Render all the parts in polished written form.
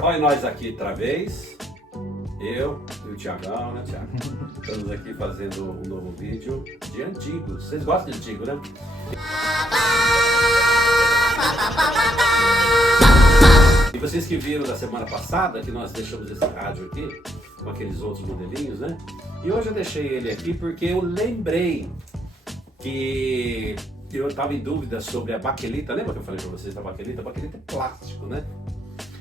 Olha nós aqui outra vez, eu e o Thiagão, né, Thiago? Estamos aqui fazendo um novo vídeo de antigos. Vocês gostam de antigo, né? E vocês que viram da semana passada que nós deixamos esse rádio aqui com aqueles outros modelinhos, né? E hoje eu deixei ele aqui porque eu lembrei que eu estava em dúvida sobre a baquelita. Lembra que eu falei para vocês da baquelita? A baquelita é plástico, né?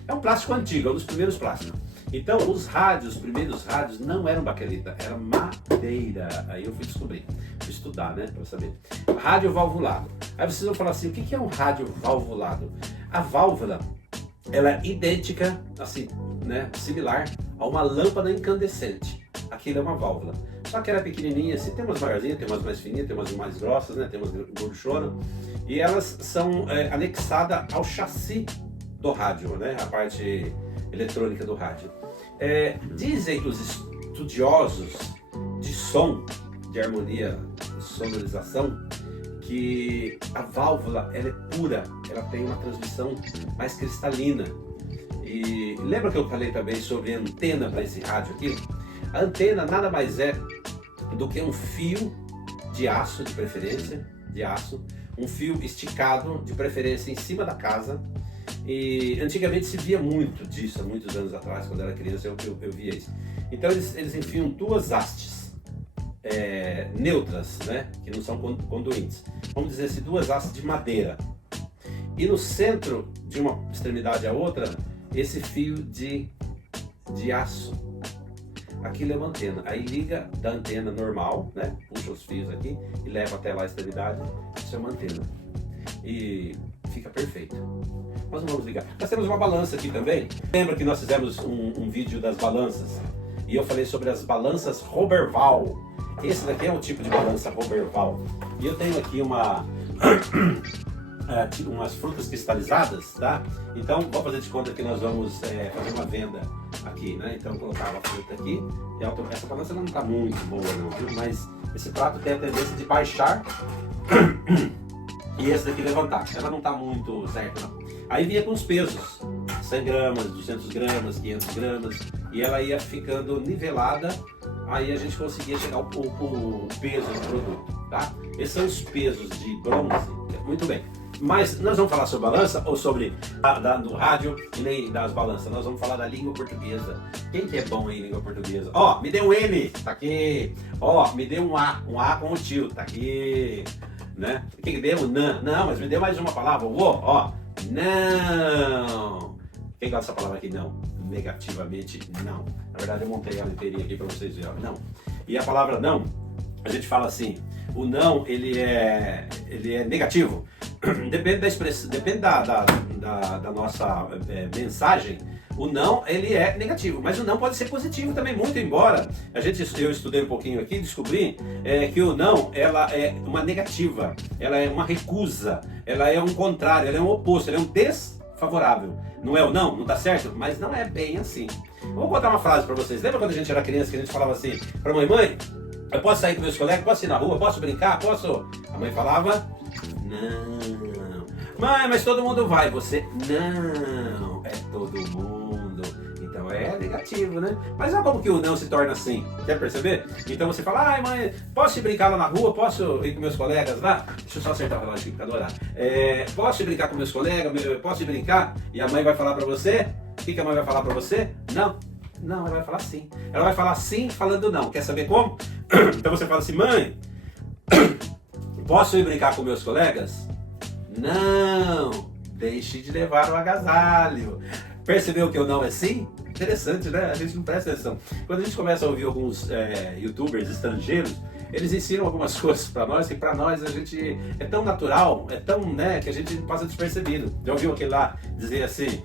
É um plástico antigo, é um dos primeiros plásticos. Então, os primeiros rádios não eram baquelita, era madeira. Aí eu fui descobrir, fui estudar, né, para saber. Rádio valvulado. Aí vocês vão falar assim, o que é um rádio valvulado? A válvula, ela é idêntica, assim, né, similar a uma lâmpada incandescente. Aquilo é uma válvula. Só que ela é pequenininha, assim, tem umas maiorzinhas, tem umas mais fininhas, tem umas mais grossas, né, tem umas gorduchonas. E elas são anexadas ao chassi do rádio, né, a parte eletrônica do rádio. Dizem os estudiosos de som, de harmonia, de sonorização, que a válvula ela é pura, ela tem uma transmissão mais cristalina. E lembra que eu falei também sobre a antena para esse rádio aqui? A antena nada mais é do que um fio de aço, de preferência, um fio esticado, de preferência em cima da casa. E antigamente se via muito disso, há muitos anos atrás, quando eu era criança eu via isso. Então eles enfiam duas hastes neutras, né, que não são conduítes. Vamos dizer assim, duas hastes de madeira. E no centro, de uma extremidade à outra, esse fio de aço. Aquilo é uma antena. Aí liga da antena normal, né, puxa os fios aqui e leva até lá a extremidade. Isso é uma antena. E fica perfeito. Nós não vamos ligar. Nós temos uma balança aqui também. Lembra que nós fizemos um vídeo das balanças? E eu falei sobre as balanças Roberval. Esse daqui é um tipo de balança Roberval. E eu tenho aqui umas frutas cristalizadas, tá? Então, vou fazer de conta que nós vamos fazer uma venda aqui, né? Então, eu colocava a fruta aqui. E essa balança não está muito boa, não, viu? Mas esse prato tem a tendência de baixar e esse daqui levantar. Ela não está muito certa, não. Aí vinha com os pesos, 100 gramas, 200 gramas, 500 gramas, e ela ia ficando nivelada, aí a gente conseguia chegar ao peso do produto, tá? Esses são os pesos de bronze, muito bem. Mas nós vamos falar sobre balança ou sobre do rádio e nem das balanças, nós vamos falar da língua portuguesa. Quem que é bom em língua portuguesa? Ó, me deu um N, tá aqui. Ó, me deu um A com o tio, tá aqui. Né? Quem que deu? Não, mas me deu mais uma palavra, ó. Não! Quem gosta dessa palavra aqui? Não. Negativamente, não. Na verdade, eu montei ela inteirinha aqui para vocês verem. Não. E a palavra não, a gente fala assim, o não, ele é negativo. Depende da expressão, depende da nossa mensagem. O não, ele é negativo, mas o não pode ser positivo também, muito embora eu estudei um pouquinho aqui e descobri que o não, ela é uma negativa, ela é uma recusa, ela é um contrário, ela é um oposto, ela é um desfavorável. Não é o não? Não tá certo? Mas não é bem assim. Eu vou contar uma frase para vocês. Lembra quando a gente era criança que a gente falava assim para mãe, eu posso sair com meus colegas, posso ir na rua, posso brincar, posso? A mãe falava, não. Mãe, mas todo mundo vai. Você, não, é todo mundo. Então é negativo, né? Mas olha como que o não se torna assim. Quer perceber? Então você fala, ai mãe, posso ir brincar lá na rua? Posso ir com meus colegas lá? Deixa eu só acertar o relógio aqui pra adorar. Posso ir brincar com meus colegas? Posso ir brincar? E a mãe vai falar pra você? O que a mãe vai falar pra você? Não. Não, ela vai falar sim. Ela vai falar sim falando não. Quer saber como? Então você fala assim, mãe, posso ir brincar com meus colegas? Não, deixe de levar o agasalho. Percebeu que o não é sim? Interessante, né? A gente não presta atenção. Quando a gente começa a ouvir alguns youtubers estrangeiros, eles ensinam algumas coisas para nós que para nós a gente é tão natural, é tão, né, que a gente passa despercebido. Já ouviu aquele lá dizer assim,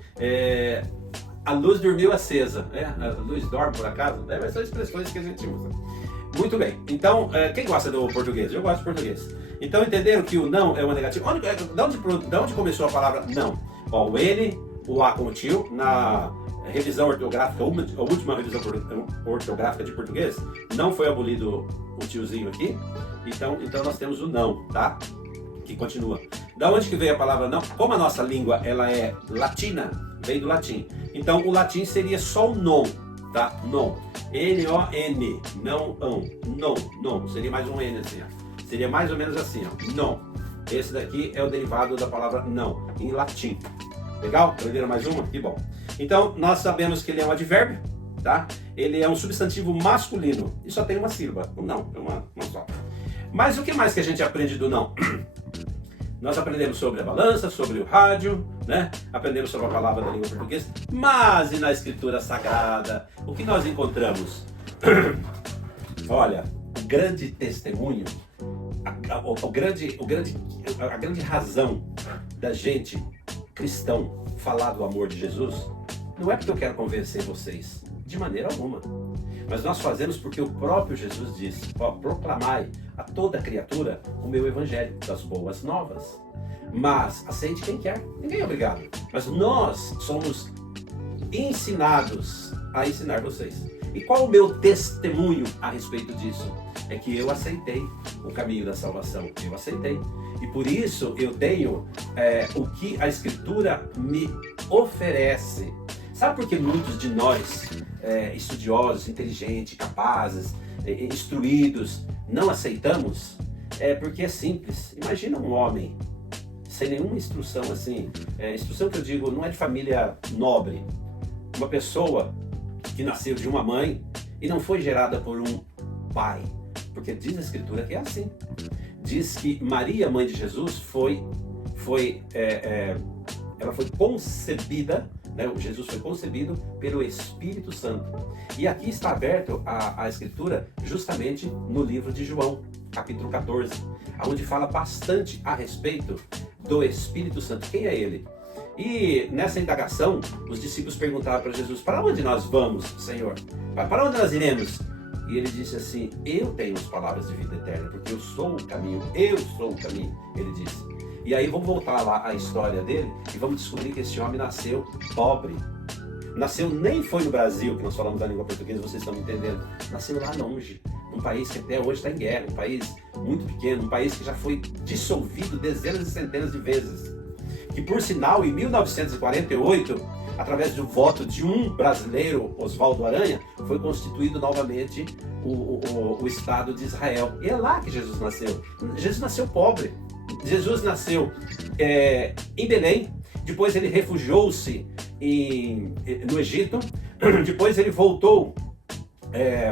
a luz dormiu acesa, a luz dorme por acaso? Mas são expressões que a gente usa. Muito bem, então, quem gosta do português? Eu gosto de português. Então entenderam que o não é uma negativa? De onde começou a palavra não? Ó, o N, o A com o tio, na revisão ortográfica, a última revisão ortográfica de português, não foi abolido o tiozinho aqui, então nós temos o não, tá? Que continua. Da onde que veio a palavra não? Como a nossa língua ela é latina, vem do latim. Então o latim seria só o non, tá? Non. N-O-N, não, non. Seria mais um N assim, ó. Seria mais ou menos assim, ó. Non. Esse daqui é o derivado da palavra não, em latim. Legal? Aprenderam mais uma? Que bom. Então nós sabemos que ele é um advérbio, tá? Ele é um substantivo masculino e só tem uma sílaba. O não, é uma só. Mas o que mais que a gente aprende do não? Nós aprendemos sobre a balança, sobre o rádio, né? Aprendemos sobre a palavra da língua portuguesa. Mas e na escritura sagrada? O que nós encontramos? Olha, o grande testemunho, a grande razão da gente, cristão, falar do amor de Jesus, não é porque eu quero convencer vocês, de maneira alguma. Mas nós fazemos porque o próprio Jesus disse, ó, proclamai a toda criatura o meu evangelho das boas novas. Mas aceite quem quer, ninguém é obrigado. Mas nós somos ensinados a ensinar vocês. E qual o meu testemunho a respeito disso? É que eu aceitei o caminho da salvação, eu aceitei. E por isso eu tenho o que a Escritura me oferece. Sabe por que muitos de nós, estudiosos, inteligentes, capazes, instruídos, não aceitamos? É porque é simples. Imagina um homem sem nenhuma instrução assim, instrução que eu digo não é de família nobre, uma pessoa que nasceu de uma mãe e não foi gerada por um pai, porque diz a Escritura que é assim. Diz que Maria, mãe de Jesus, ela foi concebida, né? Jesus foi concebido pelo Espírito Santo. E aqui está aberto a Escritura justamente no livro de João, capítulo 14, onde fala bastante a respeito do Espírito Santo. Quem é ele? E nessa indagação, os discípulos perguntaram para Jesus, para onde nós vamos, Senhor? Para onde nós iremos? E ele disse assim, eu tenho as palavras de vida eterna, porque eu sou o caminho, ele disse. E aí vamos voltar lá à história dele e vamos descobrir que esse homem nasceu pobre. Nasceu, nem foi no Brasil, que nós falamos a língua portuguesa, vocês estão me entendendo. Nasceu lá longe, num país que até hoje está em guerra, um país muito pequeno, um país que já foi dissolvido dezenas e centenas de vezes. Que por sinal, em 1948, através do voto de um brasileiro, Oswaldo Aranha, foi constituído novamente o Estado de Israel. E é lá que Jesus nasceu. Jesus nasceu pobre. Jesus nasceu em Belém, depois ele refugiou-se no Egito, depois ele voltou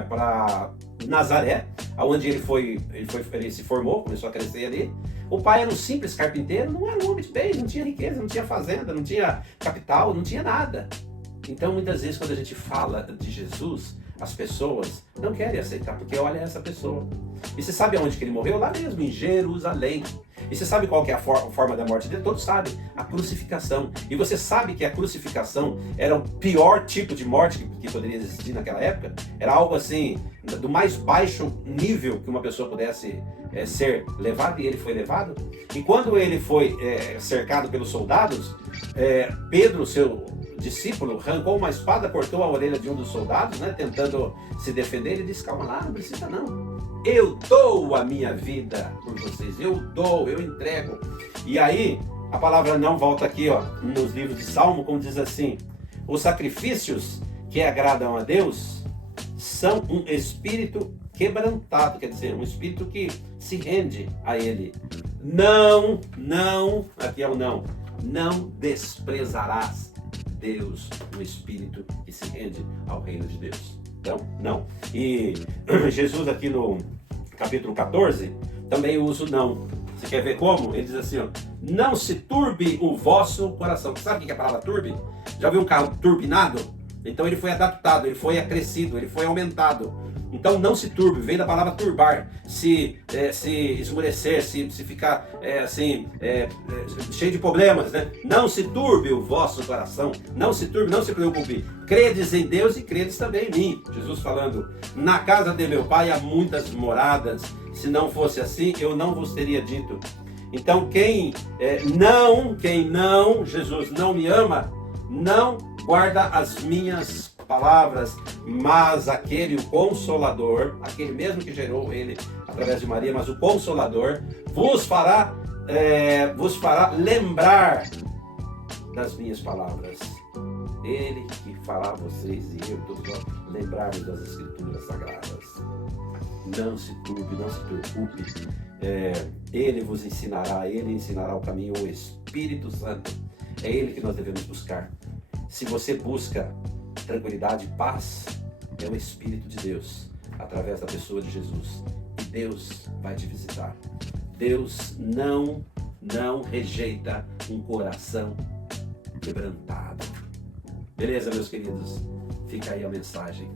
para Nazaré, onde ele se formou, começou a crescer ali. O pai era um simples carpinteiro, não era um homem de bem, não tinha riqueza, não tinha fazenda, não tinha capital, não tinha nada. Então muitas vezes quando a gente fala de Jesus, as pessoas não querem aceitar, porque olha essa pessoa. E você sabe aonde que ele morreu? Lá mesmo, em Jerusalém. E você sabe qual que é a forma da morte dele? Todos sabem, a crucificação. E você sabe que a crucificação era o pior tipo de morte que poderia existir naquela época? Era algo assim, do mais baixo nível que uma pessoa pudesse ser levada, e ele foi levado. E quando ele foi cercado pelos soldados, Pedro, seu discípulo, arrancou uma espada, cortou a orelha de um dos soldados, né, tentando se defender. Ele disse, calma lá, não precisa não. Eu dou a minha vida por vocês, eu entrego. E aí, a palavra não volta aqui, ó, nos livros de Salmo, como diz assim, os sacrifícios que agradam a Deus são um espírito quebrantado, quer dizer, um espírito que se rende a Ele. Não, aqui é o não desprezarás Deus, um espírito que se rende ao reino de Deus. Então, não. E Jesus aqui no capítulo 14 também usa o não. Você quer ver como? Ele diz assim, ó, não se turbe o vosso coração. Sabe o que é a palavra turbe? Já viu um carro turbinado? Então ele foi adaptado, ele foi acrescido, ele foi aumentado. Então não se turbe, vem da palavra turbar, se esmurecer, se ficar cheio de problemas, né? Não se turbe o vosso coração, não se turbe, não se preocupe. Credes em Deus e credes também em mim. Jesus falando, na casa de meu pai há muitas moradas, se não fosse assim eu não vos teria dito. Então quem não, Jesus não me ama, não guarda as minhas palavras, mas aquele, o Consolador, aquele mesmo que gerou ele através de Maria, mas o Consolador, vos fará lembrar das minhas palavras Ele que fará vocês e eu, todos nós, lembrarmos das Escrituras Sagradas. Não se turbe, não se preocupe. Ele vos ensinará, Ele ensinará o caminho, o Espírito Santo. É Ele que nós devemos buscar. Se você busca tranquilidade e paz, é o Espírito de Deus, através da pessoa de Jesus. E Deus vai te visitar. Deus não rejeita um coração quebrantado. Beleza, meus queridos? Fica aí a mensagem.